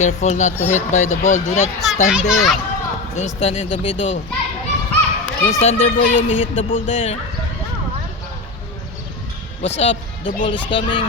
careful not to hit by the ball. Do not stand there. Don't stand in the middle. Don't stand there, bro. You may hit the ball there. What's up? The ball is coming.